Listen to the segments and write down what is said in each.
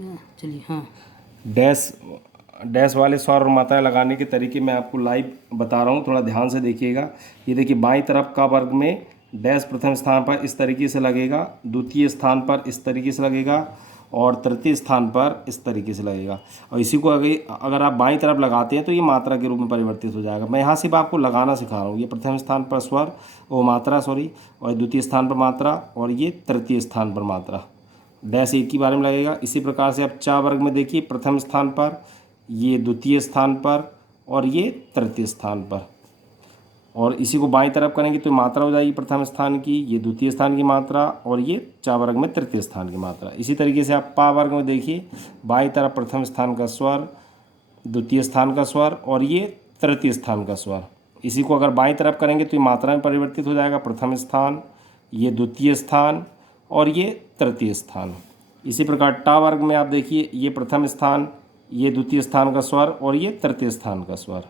चलिए हाँ। Dash dash वाले स्वर और मात्राएं लगाने के तरीके मैं आपको लाइव बता रहा हूँ, थोड़ा ध्यान से देखिएगा। ये देखिए, बाईं तरफ का वर्ग में डैश प्रथम स्थान पर इस तरीके से लगेगा, द्वितीय स्थान पर इस तरीके से लगेगा और तृतीय स्थान पर इस तरीके से लगेगा। और इसी को अगर आप बाईं तरफ लगाते हैं तो ये मात्रा के रूप में परिवर्तित हो जाएगा। मैं यहाँ सिर्फ आपको लगाना सिखा रहा हूँ। ये प्रथम स्थान पर स्वर वो मात्रा सॉरी, और द्वितीय स्थान पर मात्रा, और ये तृतीय स्थान पर मात्रा। डैश एक ही बारे में लगेगा। इसी प्रकार से आप चा वर्ग में देखिए, प्रथम स्थान पर, ये द्वितीय स्थान पर और ये तृतीय स्थान पर। और इसी को बाईं तरफ करेंगे तो मात्रा हो जाएगी प्रथम स्थान की, ये द्वितीय स्थान की मात्रा, और ये चा वर्ग में तृतीय स्थान की मात्रा। इसी तरीके से आप पा वर्ग में देखिए, बाईं तरफ प्रथम स्थान का स्वर, द्वितीय स्थान का स्वर और ये तृतीय स्थान का स्वर। इसी को अगर बाईं तरफ करेंगे तो ये मात्रा में परिवर्तित हो जाएगा, प्रथम स्थान, ये द्वितीय स्थान और ये तृतीय स्थान। इसी प्रकार टा वर्ग में आप देखिए, ये प्रथम स्थान, ये द्वितीय स्थान का स्वर और ये तृतीय स्थान का स्वर।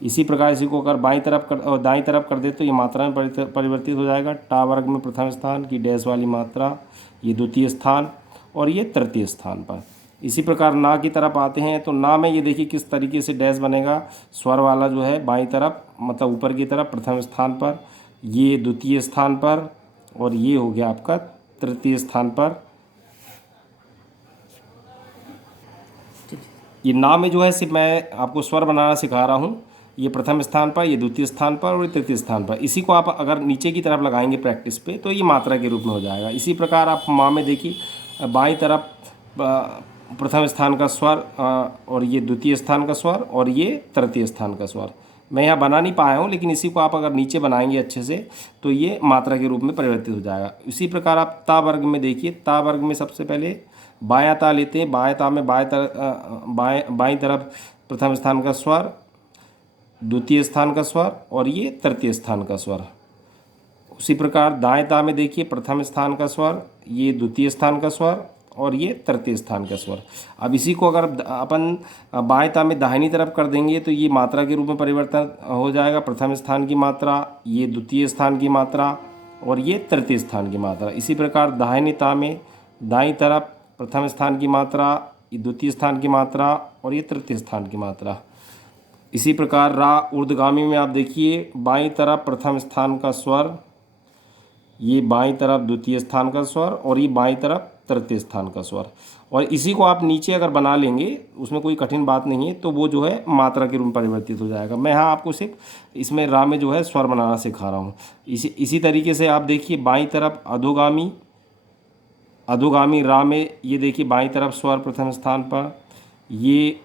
इसी प्रकार इसी को अगर बाईं तरफ कर और दाईं तरफ कर दे तो ये मात्रा में परिवर्तित हो जाएगा। टा वर्ग में प्रथम स्थान की डैश वाली मात्रा, ये द्वितीय स्थान और ये तृतीय स्थान पर। इसी प्रकार ना की तरफ आते हैं तो ना में ये देखिए किस तरीके से डैश बनेगा। स्वर वाला जो है बाईं तरफ, मतलब ऊपर की तरफ प्रथम स्थान पर, ये द्वितीय स्थान पर और ये हो गया आपका तृतीय स्थान पर। ये ना में जो है सिर्फ मैं आपको स्वर बनाना सिखा रहा हूँ। ये प्रथम स्थान पर, ये द्वितीय स्थान पर और ये तृतीय स्थान पर। इसी को आप अगर नीचे की तरफ लगाएंगे प्रैक्टिस पे तो ये मात्रा के रूप में हो जाएगा। इसी प्रकार आप माँ में देखिए, बाईं तरफ प्रथम स्थान का स्वर और ये द्वितीय स्थान का स्वर और ये तृतीय स्थान का स्वर। मैं यहाँ बना नहीं पाया हूँ, लेकिन इसी को आप अगर नीचे बनाएंगे अच्छे से तो ये मात्रा के रूप में परिवर्तित हो जाएगा। इसी प्रकार आप ता वर्ग में देखिए, ता वर्ग में सबसे पहले बायां ता लेते हैं। बाएं ता में बाईं तरफ प्रथम स्थान का स्वर, द्वितीय स्थान का स्वर और ये तृतीय स्थान का स्वर। उसी प्रकार दाएं ता में देखिए, प्रथम स्थान का स्वर, ये द्वितीय स्थान का स्वर और ये तृतीय स्थान का स्वर। अब इसी को अगर अपन बाएं ता में दाहिनी तरफ कर देंगे तो ये मात्रा के रूप में परिवर्तन हो जाएगा। प्रथम स्थान की मात्रा, ये द्वितीय स्थान की मात्रा और ये तृतीय स्थान की मात्रा। इसी प्रकार दाहिनी ता में दाईं तरफ प्रथम स्थान की मात्रा, ये द्वितीय स्थान की मात्रा और ये तृतीय स्थान की मात्रा। इसी प्रकार रा ऊर्ध्वगामी में आप देखिए, बाईं तरफ प्रथम स्थान का स्वर, ये बाईं तरफ द्वितीय स्थान का स्वर और ये बाईं तरफ तृतीय स्थान का स्वर। और इसी को आप नीचे अगर बना लेंगे, उसमें कोई कठिन बात नहीं है, तो वो जो है मात्रा के रूप में परिवर्तित हो जाएगा। मैं यहाँ आपको सिर्फ इसमें रा में जो है स्वर बनाना सिखा रहा हूँ। इसी तरीके से आप देखिए, बाईं तरफ अधोगामी रा में ये देखिए, बाईं तरफ स्वर प्रथम स्थान पर, ये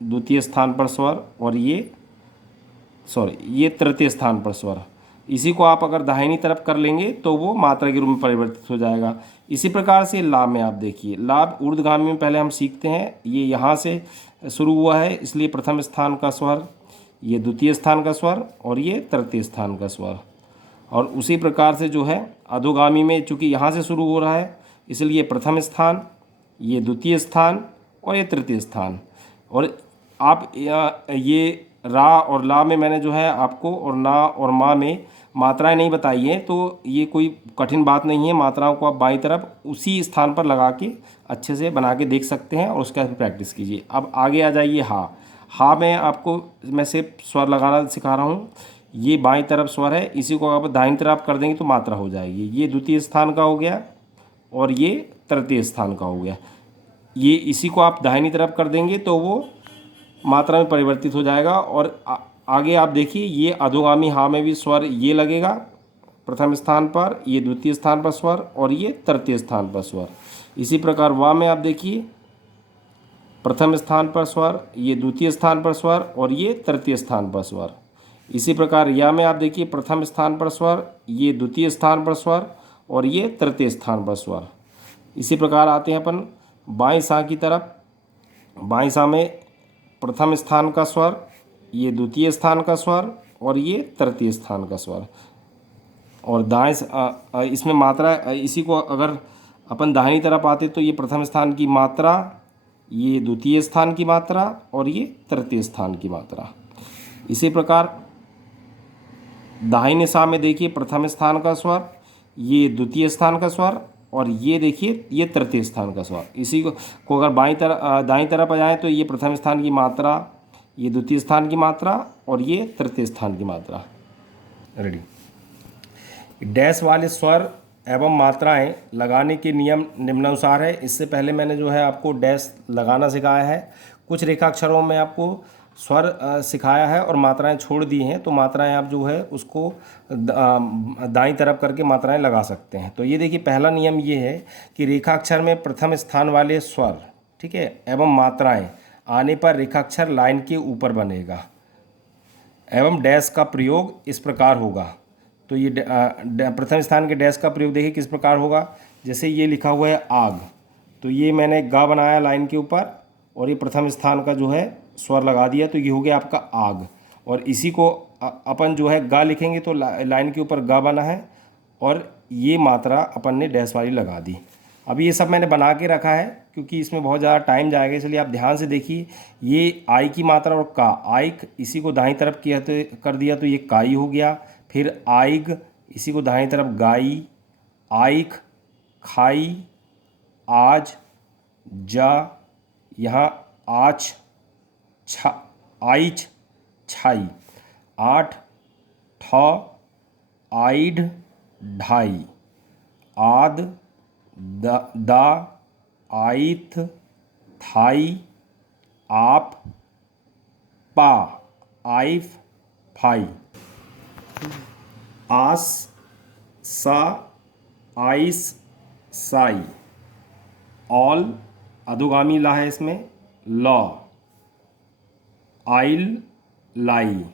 द्वितीय स्थान पर स्वर और ये तृतीय स्थान पर स्वर। इसी को आप अगर दाहिनी तरफ कर लेंगे तो वो मात्रा के रूप में परिवर्तित हो जाएगा। इसी प्रकार से ला में आप देखिए, ला ऊर्ध्वगामी में पहले हम सीखते हैं। ये यहाँ से शुरू हुआ है, इसलिए प्रथम स्थान का स्वर, ये द्वितीय स्थान का स्वर और ये तृतीय स्थान का स्वर। और उसी प्रकार से जो है अधोगामी में, चूँकि यहाँ से शुरू हो रहा है, इसलिए प्रथम स्थान, ये द्वितीय स्थान और ये तृतीय स्थान। और आप ये रा और ला में मैंने जो है आपको, और ना और माँ में मात्राएं नहीं बताई हैं, तो ये कोई कठिन बात नहीं है। मात्राओं को आप बाईं तरफ उसी स्थान पर लगा के अच्छे से बना के देख सकते हैं और उसके बाद प्रैक्टिस कीजिए। अब आगे आ जाइए हा में आपको मैं सिर्फ स्वर लगाना सिखा रहा हूँ। ये बाईं तरफ स्वर है, इसी को आप दाहिनी तरफ कर देंगे तो मात्रा हो जाएगी। ये द्वितीय स्थान का हो गया और ये तृतीय स्थान का हो गया। ये इसी को आप दाहिनी तरफ कर देंगे तो वो मात्रा में परिवर्तित हो जाएगा। और आगे आप देखिए, ये अधोगामी हा में भी स्वर ये लगेगा प्रथम स्थान पर, ये द्वितीय स्थान पर स्वर और ये तृतीय स्थान पर स्वर। इसी प्रकार वा में आप देखिए, प्रथम स्थान पर स्वर, ये द्वितीय स्थान पर स्वर और ये तृतीय स्थान पर स्वर। इसी प्रकार या में आप देखिए, प्रथम स्थान पर स्वर, ये द्वितीय स्थान पर स्वर और ये तृतीय स्थान पर स्वर। इसी प्रकार आते हैं अपन बाईं सा की तरफ। बाईं सा में प्रथम स्थान का स्वर, ये द्वितीय स्थान का स्वर और ये तृतीय स्थान का स्वर। और दाएं इसमें मात्रा, इसी को अगर अपन दाहिनी तरफ आते तो ये प्रथम स्थान की मात्रा, ये द्वितीय स्थान की मात्रा और ये तृतीय स्थान की मात्रा। इसी प्रकार दाहिने सा में देखिए, प्रथम स्थान का स्वर, ये द्वितीय स्थान का स्वर और ये देखिए ये तृतीय स्थान का स्वर। इसी को अगर दाईं तरफ आ जाए तो ये प्रथम स्थान की मात्रा, ये द्वितीय स्थान की मात्रा और ये तृतीय स्थान की मात्रा। रेडी। डैश वाले स्वर एवं मात्राएं लगाने के नियम निम्नानुसार है। इससे पहले मैंने जो है आपको डैश लगाना सिखाया है, कुछ रेखाक्षरों में आपको स्वर सिखाया है और मात्राएं छोड़ दी हैं, तो मात्राएं आप जो है उसको दाईं तरफ करके मात्राएं लगा सकते हैं। तो ये देखिए पहला नियम ये है कि रेखाक्षर में प्रथम स्थान वाले स्वर, ठीक है, एवं मात्राएं आने पर रेखाक्षर लाइन के ऊपर बनेगा एवं डैश का प्रयोग इस प्रकार होगा। तो ये प्रथम स्थान के डैश का प्रयोग देखिए किस प्रकार होगा। जैसे ये लिखा हुआ है आग, तो ये मैंने गा बनाया लाइन के ऊपर और ये प्रथम स्थान का जो है स्वर लगा दिया, तो ये हो गया आपका आग। और इसी को अपन जो है गा लिखेंगे तो लाइन के ऊपर गा बना है और ये मात्रा अपन ने डैश वाली लगा दी। अब ये सब मैंने बना के रखा है क्योंकि इसमें बहुत ज़्यादा टाइम जाएगा, इसलिए आप ध्यान से देखिए। ये आई की मात्रा और का, आइक इसी को दाईं तरफ किया तो कर दिया तो ये काई हो गया। फिर आइग इसी को दाईं तरफ गाई, आइक, खाई, आज, जा, यहाँ आच, छा, आइच, छाई, आठ, ठ, आइड, ढाई, आद, दा, आइथ, थाई, आप, पा, आइफ, फाई, आस, सा, आइस, साई, ऑल अधोगामी ला है इसमें, लॉ, आइल, लाई,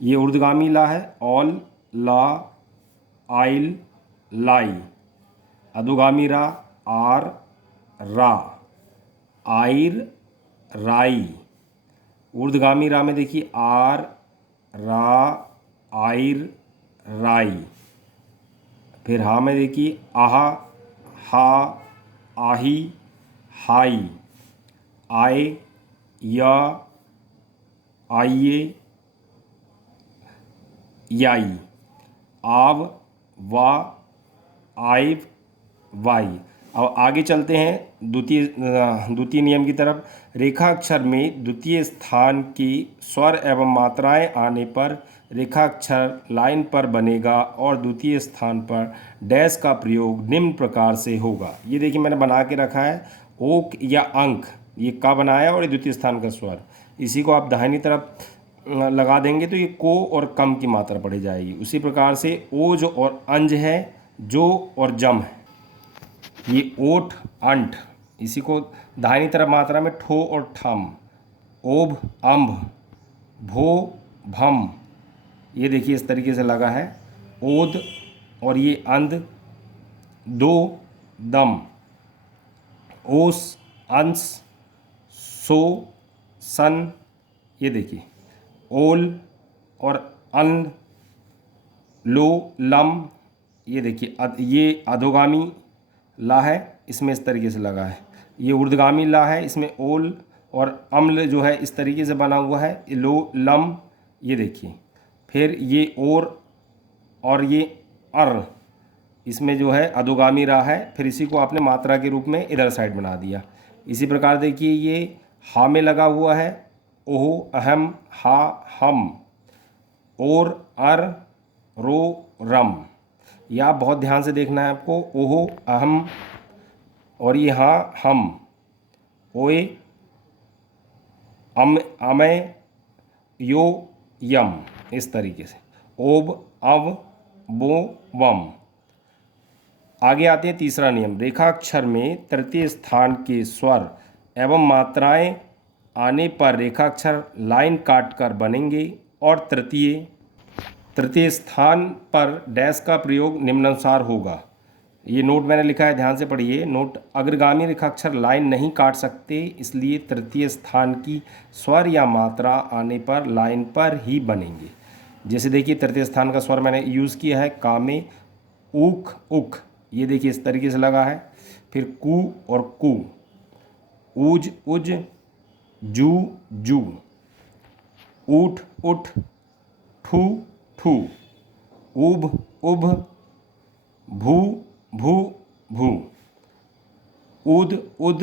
ये ऊर्ध्वगामी ला है, ऑल, ला, आइल, लाई, अधोगामी रा, आर, रा, आइर, राई, ऊर्ध्वगामी रा में देखिए आर, रा, आइर, राई। फिर हा में देखिए आहा, हा, आही, हाई, आए, या, आइए, याई, आव, वा, आइव, वाई। अब आगे चलते हैं द्वितीय नियम की तरफ। रेखाक्षर में द्वितीय स्थान की स्वर एवं मात्राएं आने पर रेखाक्षर लाइन पर बनेगा और द्वितीय स्थान पर डैश का प्रयोग निम्न प्रकार से होगा। ये देखिए मैंने बना के रखा है, ओक या अंक, ये का बनाया और ये द्वितीय स्थान का स्वर, इसी को आप दाहिनी तरफ लगा देंगे तो ये को और कम की मात्रा पढ़ी जाएगी। उसी प्रकार से ओज और अंज है, जो और जम है, ये ओठ, अंठ, इसी को दाहिनी तरफ मात्रा में ठो और ठम, ओभ, अम्भ, भो, भम, ये देखिए इस तरीके से लगा है, ओद और ये अंध, दो, दम, ओस, अंश, सो, सन, ये देखिए ओल और अन, लो, लम, ये देखिए ये अधोगामी ला है, इसमें इस तरीके से लगा है। ये ऊर्ध्वगामी ला है, इसमें ओल और अम्ल जो है इस तरीके से बना हुआ है, लो, लम, ये देखिए। फिर ये और ये अर, इसमें जो है अधोगामी रा है, फिर इसी को आपने मात्रा के रूप में इधर साइड बना दिया। इसी प्रकार देखिए ये हा में लगा हुआ है, ओह, अहम, हा, हम, और, अर, रो, रम। ये आप बहुत ध्यान से देखना है आपको, ओहो, अहम, और ये हाँ, हम, ओए, अमय, यो, यम, इस तरीके से, ओब, अव, बो, वम। आगे आते हैं तीसरा नियम। रेखाक्षर में तृतीय स्थान के स्वर एवं मात्राएं आने पर रेखाक्षर लाइन काटकर बनेंगे और तृतीय स्थान पर डैश का प्रयोग निम्नानुसार होगा। ये नोट मैंने लिखा है, ध्यान से पढ़िए। नोट, अग्रगामी रेखाक्षर लाइन नहीं काट सकते, इसलिए तृतीय स्थान की स्वर या मात्रा आने पर लाइन पर ही बनेंगे। जैसे देखिए तृतीय स्थान का स्वर मैंने यूज़ किया है, का में ऊख, उख, ये देखिए इस तरीके से लगा है। फिर कु और कु, ऊज, उज, जू, जू, ऊठ, उठ, ठू, ठू, उभ, उभ, भू, भू, भू, उद उद,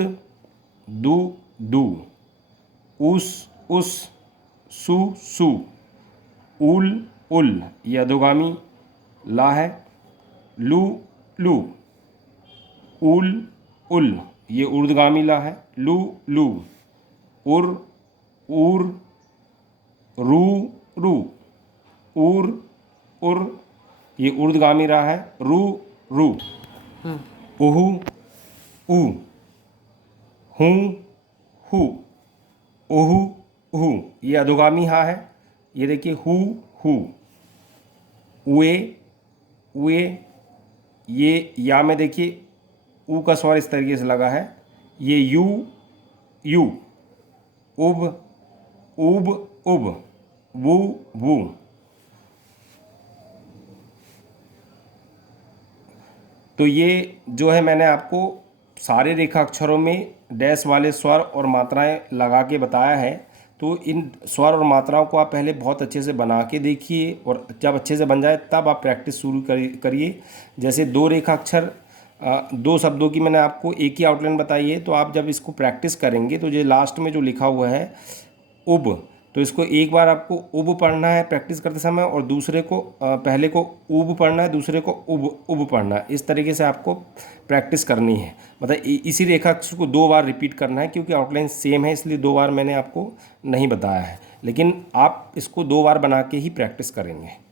दु दू, उस उस, सु सु, उल उल, ये अधोगामी ला है, लू लू, उल उल, ये ऊर्ध्वगामी ला है, लू लू, उर उर, रू रू, उर उर, ये ऊर्ध्वगामी रा है, रू रू, उहु ऊ, हूँ हु, उहु हु, ये अधोगामी हा है, ये देखिए हु हु, उए उए, ये या में देखिए ऊ का स्वर इस तरीके से लगा है, ये यू यू, उब उब उब, वू वू। तो ये जो है मैंने आपको सारे रेखा अक्षरों में डैश वाले स्वर और मात्राएं लगा के बताया है। तो इन स्वर और मात्राओं को आप पहले बहुत अच्छे से बना के देखिए और जब अच्छे से बन जाए तब आप प्रैक्टिस शुरू करिए। जैसे दो रेखा अक्षर दो शब्दों की मैंने आपको एक ही आउटलाइन बताई है, तो आप जब इसको प्रैक्टिस करेंगे तो ये लास्ट में जो लिखा हुआ है उब, तो इसको एक बार आपको उब पढ़ना है प्रैक्टिस करते समय और दूसरे को पहले को उब पढ़ना है, दूसरे को उब उब पढ़ना है। इस तरीके से आपको प्रैक्टिस करनी है, मतलब इसी रेखा अक्षर को दो बार रिपीट करना है, क्योंकि आउटलाइन सेम है इसलिए दो बार मैंने आपको नहीं बताया है, लेकिन आप इसको दो बार बना के ही प्रैक्टिस करेंगे।